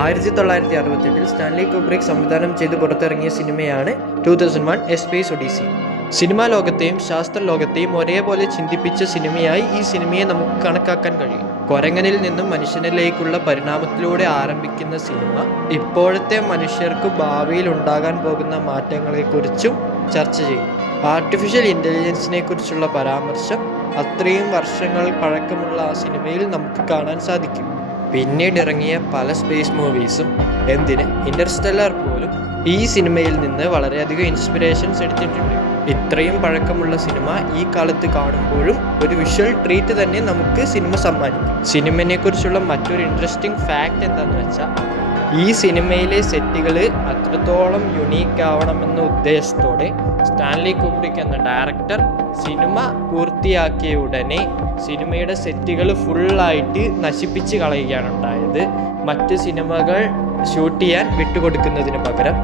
1968 Stanley കുബ്രിക് സംവിധാനം ചെയ്ത് പുറത്തിറങ്ങിയ സിനിമയാണ് 2001 എ സ്പേസ് ഒഡീസി. സിനിമാ ലോകത്തെയും ശാസ്ത്ര ലോകത്തെയും ഒരേപോലെ ചിന്തിപ്പിച്ച സിനിമയായി ഈ സിനിമയെ നമുക്ക് കണക്കാക്കാൻ കഴിയും. കൊരങ്ങനിൽ നിന്നും മനുഷ്യനിലേക്കുള്ള പരിണാമത്തിലൂടെ ആരംഭിക്കുന്ന സിനിമ ഇപ്പോഴത്തെ മനുഷ്യർക്ക് ഭാവിയിൽ ഉണ്ടാകാൻ പോകുന്ന മാറ്റങ്ങളെക്കുറിച്ചും ചർച്ച ചെയ്യും. ആർട്ടിഫിഷ്യൽ ഇൻ്റലിജൻസിനെ കുറിച്ചുള്ള പരാമർശം അത്രയും വർഷങ്ങൾ പഴക്കമുള്ള ആ സിനിമയിൽ നമുക്ക് കാണാൻ സാധിക്കും. പിന്നീട് ഇറങ്ങിയ പല സ്പേസ് മൂവീസും, എന്തിന് ഇൻ്റർസ്റ്റെല്ലർ പോലും ഈ സിനിമയിൽ നിന്ന് വളരെയധികം ഇൻസ്പിറേഷൻസ് എടുത്തിട്ടുണ്ട്. ഇത്രയും പഴക്കമുള്ള സിനിമ ഈ കാലത്ത് കാണുമ്പോഴും ഒരു വിഷ്വൽ ട്രീറ്റ് തന്നെ നമുക്ക് സിനിമ സമ്മാനിക്കും. സിനിമയെ കുറിച്ചുള്ള മറ്റൊരു ഇൻട്രസ്റ്റിംഗ് ഫാക്റ്റ് എന്താണെന്ന് വെച്ചാൽ, ഈ സിനിമയിലെ സെറ്റുകൾ അത്രത്തോളം യുണീക്ക് ആവണമെന്ന ഉദ്ദേശത്തോടെ സ്റ്റാൻലി കുബ്രിക് എന്ന ഡയറക്ടർ സിനിമ പൂർത്തിയാക്കിയ ഉടനെ സിനിമയുടെ സെറ്റുകൾ ഫുള്ളായിട്ട് നശിപ്പിച്ച് കളയുകയാണ് ഉണ്ടായത്, മറ്റ് സിനിമകൾ ഷൂട്ട് ചെയ്യാൻ വിട്ടുകൊടുക്കുന്നതിന് പകരം.